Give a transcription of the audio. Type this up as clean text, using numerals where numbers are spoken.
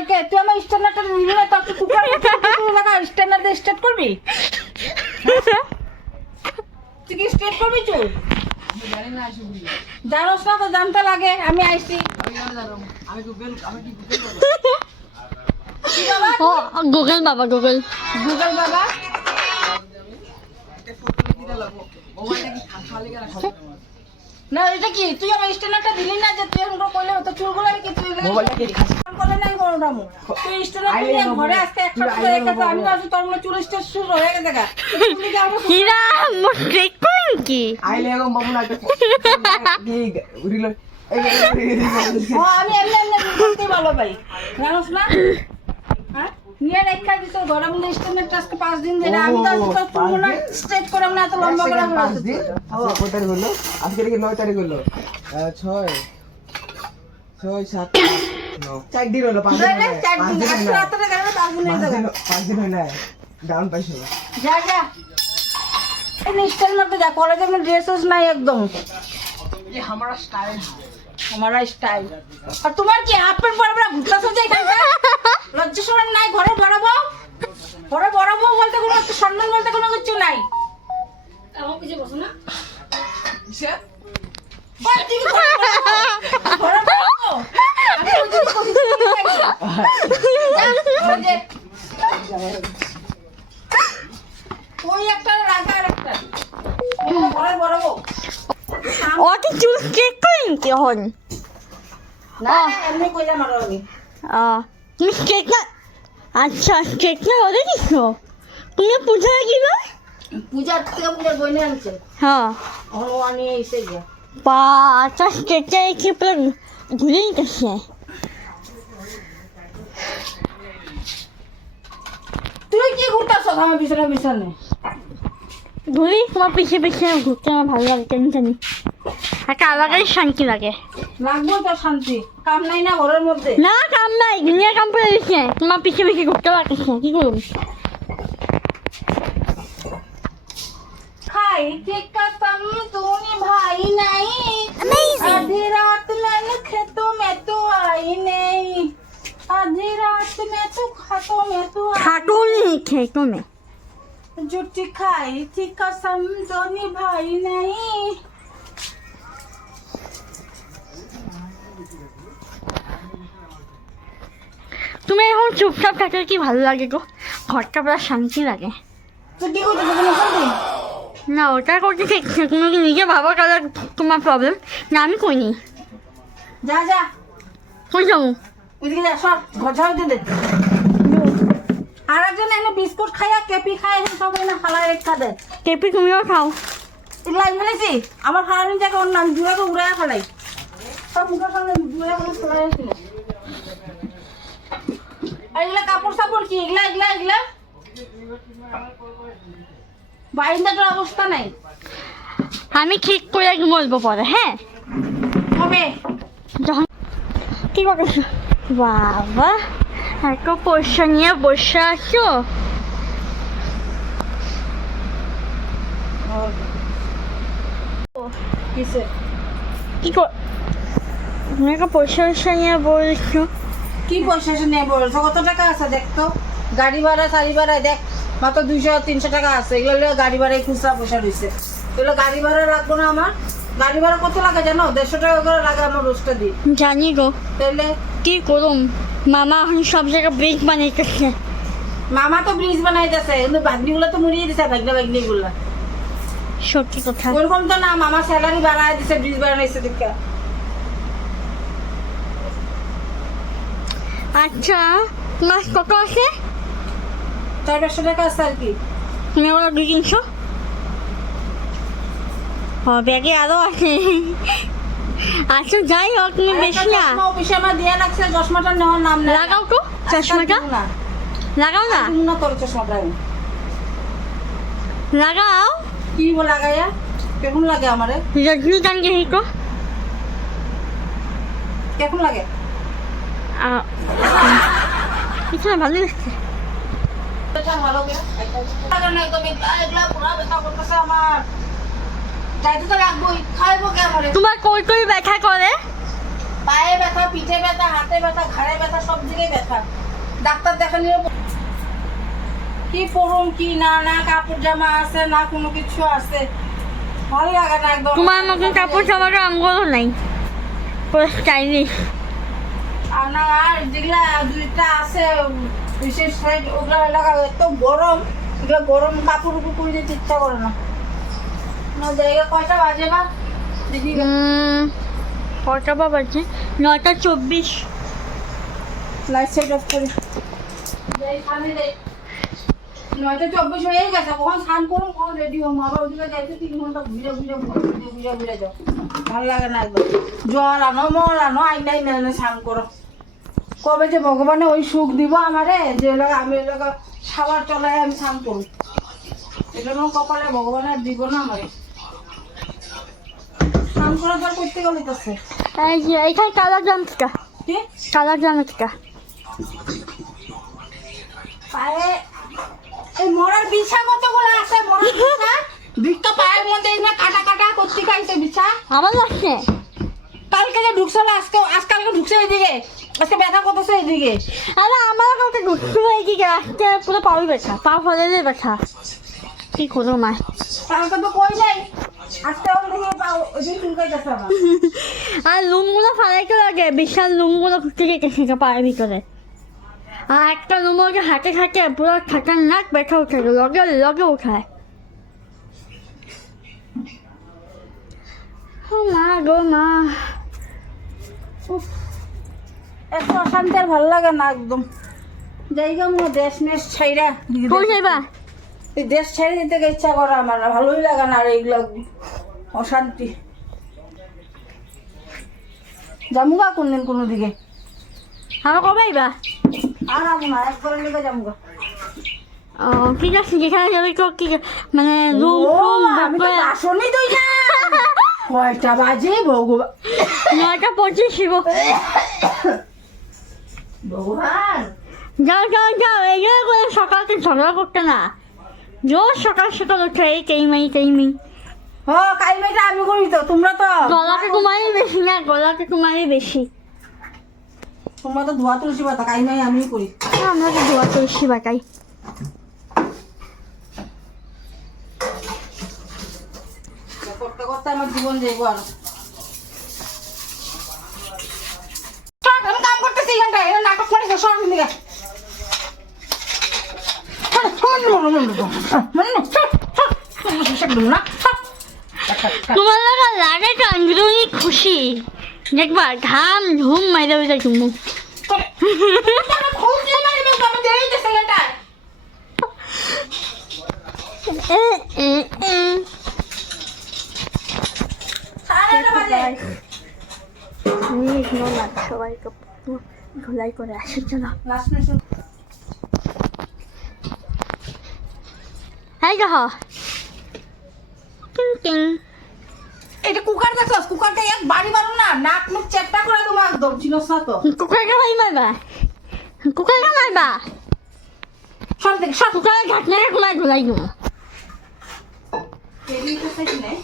কালকে তুই আমার স্ট্যান্ডারটা নিবি না, তারপর কুকার লাগা স্ট্যান্ডার দিয়ে স্টার্ট করবি? তুই কি স্টার্ট করবি চুল? জানোস না তো, জানতে লাগে। আমি আইছি গুগল বাবা, গুগল গুগল বাবা। না এটা কি তুই আমার স্ট্যান্ডারটা দিলি না, যে তুই এখন কইলে তো চুলগুলো কি তুই করে নাই বড় রামু, তুই স্ট্যান্ডার নিয়ে ঘরে আজকে এক সপ্তাহ হয়ে গেছে, আমি তো তোর মনে চুল স্টার শুরু হয়ে গেছে গা। হীরা মোস্টেক কোন কি আইলে এরকম বাবু না কি উড়িল ও আমি এমনি এমনি করতে ভালো পাই, জানোস না? হ্যাঁ নিয়ে রেখা দিছ ঘরে মনে স্ট্যান্ডারটা আজকে 5 দিন ধরে আমি তো আজকে চুল না স্ট্রেট করে না এত লম্বা করে পাঁচ দিন কয় তারিখ হলো? আজকে কি 9 তারিখ হলো? 6 7 4 দিন হলো। 5 দিন হলো। 4 দিন আজকে রাতে গেলে 5 দিন হয়ে যাবে। 5 দিন হয় না ডাউন পাইছো। যা যা এই স্টাইল মধ্যে যা, কলেজে কোনো ড্রেসেস নাই একদম। ये हमारा स्टाइल है। हमारा স্টাইল। আর তোমার কি হাফ প্যান্ট পরে পরে ঘুরতাছ যে এখানটা? লজ্জা শরম নাই? ঘরে বড় বউ বলতে কোনো একটা সম্মান বলতে কোনো কিছু নাই। আমার কিছু বসো না কিসে? ওই তুই কি ঘরে বড় বউ? আমি ওই জন্য কইছি ওই একটা রাগা আর একটা ঘরে বড় বউ। ওকে চুল স্ট্রেট কোন কি হন না এমনি কইলাম আর আমি। তুমি স্ট্রেট না, আচ্ছা স্ট্রেট না ওদের দিছো তুমি পূজা গিলো? পূজার থেকে পূজার বইনে আনছে, হ্যাঁ ও নিয়ে এসে গিয়া। বা আচ্ছা স্ট্রেটটা কি পুরো ঘুরে নিতেছে। তুই কি ঘুরতাছ আমার পিছনে পিছনে? ঘুরি তোমার পিছিয়ে পিছিয়ে ঘুরতে আমার ভালো লাগে, কেন জানি একটা আলাদাই শান্তি লাগে। লাগবো তো শান্তি, কাম নাই না ঘরের মধ্যে? না কাম নাই, দুনিয়া কাম করে দিচ্ছে, তোমার পিছিয়ে পিছিয়ে ঘুরতে লাগছে, কি করুন? खाई के कसम तूने भाई नहीं, आधी रात मैंने खेतों में तू आई नहीं, आधी रात में तू खातों में तू खाटो नहीं खेतों में झूठी खाई थी कसम तूने भाई नहीं। তুমি এখন চুপচাপ থাকলে কি ভালো লাগে গো, ঘরটা পুরো শান্তি লাগে। তো কি করতে তুমি শান্তি? না ওটা করতে ঠিক আছে, তুমি কি নিজে ভাবো কারো তোমার প্রবলেম, না আমি কইনি। যা যা কই যাবো? ওইদিকে যা, সব ঘর ঝাড়ু দিয়ে দে। আর একজন এনে বিস্কুট খাইয়া কেপি খায়, এখন সব এনে হালায় রেখা দেয়। কেপি তুমিও খাও? এগুলো আমি ফেলেছি আমার খাওয়ানোর জায়গায় অন্য, আমি জুড়াকে উড়াইয়া ফেলাই, সব মুখের সামনে জুড়ে কোনো ফেলাই ছিল। আর এগুলা কাপড় সাপড় কি এগুলা এগুলা এগুলা বাইন্দাটার অবস্থা নাই। আমি ঠিক করে বলবো পরে, হ্যাঁ হবে যখন কি করছো। বাবা এত পয়সা নিয়ে বসে আছো, কিসে কি কর তুমি একটা পয়সা টয়সা নিয়ে বলছো? কি পয়সা নিয়ে বলছো? কত টাকা আছে দেখতো, গাড়ি ভাড়া সারি ভাড়ায় দেখ মাত্র 200-300 টাকা আছে। এগুলো গাড়ি ভাড়ায় খুচরা পয়সা রয়েছে, এগুলো গাড়ি ভাড়া লাগবো না আমার? গাড়ি ভাড়া কত লাগে জানো? 150 টাকা করে লাগে আমার রোজটা দিই। জানি গো, তাহলে কি করুম, মামা এখন সব জায়গায় ব্রিজ বানাইতেছে। মামা তো ব্রিজ বানাইতেছে, কিন্তু বাগনিগুলো তো মুড়িয়ে দিছে, বাগনিগুলো। সত্যি কথা, ওরকম তো না, মামা স্যালারি বাড়ায় দিছে, ব্রিজ বানাইছে দেখে। আচ্ছা মাস কত আছে? 400-500 টাকা আছে আর কি। তুমি ওরা 200-300 ব্যাগে আরো আছে। আচ্ছা যাই হোক, তুমি বেশি না অফিসে আমার দিয়ে রাখছে, চশমাটা নেওয়ার নাম না। লাগাও তো চশমাটা, লাগাও না, না তোর চশমাটা লাগাও। কি লাগাইয়া কেমন লাগে আমারে? রজনীকান্ত হিকো কেমন লাগে? কিছু না, ভালো লাগছে। ভালো গে একদম এগুলা পুরা ব্যথা করতেছে আমার, যাইতে তো লাগবোই, খাইবো কে আমারে? তোমার কই কই ব্যথা করে? পায়ে ব্যথা, পিঠে ব্যথা, হাতে ব্যথা, ঘাড়ে ব্যথা, সব দিকেই ব্যথা। ডাক্তার দেখানিও কি পরুম কি না, না কাপড় জামা আছে না কোনো কিছু আছে, ভালো লাগে না একদম। তোমার মতন কাপড় জামাটা আমগুলো নাই, পুরো স্টাইলিশ। আর না আর যেগুলা দুইটা আছে বিশেষ সাইড, ওগুলা এলাকা এত গরম, এগুলো গরম কাপড় উপর করে দিতে ইচ্ছা করে না। না জায়গা কয়টা বাজে না দেখি কটা বা বাজে? 9:24। লাইট সেট অফ করি। যাই সামনে যাই। 9:24 হয়ে গেছে, কখন স্নান করুন কখন রেডি হবো, আবার ওদিকে যাইতে 3 ঘন্টা ঘুরে যাও, ভালো লাগে না একদম। জল আনো, মল আনো, আইনাই না স্নান করো। কবে যে ভগবানে ওই সুখ দিব আমারে যে এলাকা আমি এলাকা সাবার চলায় আমি স্নান করব, এটা আমার কপালে ভগবানের দিব না আমারে। স্নান করার পর করতে গেলে আছে এই যে এইখানে কালার জামটা, কি কালার জামটা পায়ে এই মরার বিছা কতগুলো আছে, মরার বিছা দুইটা পায়ের মধ্যে এখানে কাটা কাটা করতে খাইছে বিছা। আমার লাগছে। কালকে যে ঢুকছিল আজকালকে ঢুকছে এইদিকে, আজকে ব্যথা করতেছে এইদিকে। আরে আমার কাছে ঢুকতে হয়ে গিয়ে আজকে পুরো পাওয়াই ব্যথা, পা ফলে ব্যথা। কি করবো মা? কালকে তো কই নাই, আজকে ওদিকে পাও ওদিকে চুলকাইতেছে আমার। আর লুমগুলো ফালাইতে লাগে, বিশাল লুমগুলো ঘুরতে গেছে পায়ের ভিতরে। আর একটা লুমকে হাতে হাতে পুরো খাতারনাক ব্যথা উঠে, লগে লগে উঠায়। ও মা গো মা, উফ, এত অশান্তি আর ভালো লাগে না একদম। জায়গা মনে দেশ মেশ ছাইরা কোন যাইবা? এই দেশ ছেড়ে দিতে ইচ্ছা করে আমার, না ভালোই লাগে না আর এইগুলো অশান্তি। যামুগা কোনদিন কোনো দিকে, আমার কবে আইবা? আর আমু না একবারের লেগে যামুগা। ও ঠিক আছে, যেখানে যাবে তো কি মানে রুম ও, টুম আমি তো বাসনই ধুই না। কয়টা বাজে ভগবান, 9:25। ভগবান যাও যাও যাও, এগুলো করে সকালকে ঝগড়া করতে না। রোজ সকাল সকাল উঠে এই কেইমাই। ও কাইমাইটা আমি করি তো, তোমরা তো গলাকে তোমারই বেশি না, গলাকে তোমারই বেশি। তোমরা তো ধোয়া তুলসী পাতা, কাইমাই আমি করি। আমরা তো ধোয়া তুলসী বাটাই। করতে করতে আমার জীবন যাইব আর। আমি কাম করতেছি এখানটায়, এখানে নাটক করিস সব দিকে। তোমার লাগা লাগে তো আন্দোলনী খুশি, দেখবা ঘাম ঝুম মাইরা হয়ে যায় তুমি। সবাই ধুলাই করে আসার জন্য। এই দেখো এটা কুকার দেখছস, কুকারটা এক বাড়ি বাড়ো না, নাক মুখ চেপটা করে তোমার একদম চিনস না তো। কুকারকে মারবা, কুকারকে মারবা, সব দেখ সব কুকারের ঘাটনাকে কুমার ধুলাই দেবো। টেবিল তো ঠিক নেই।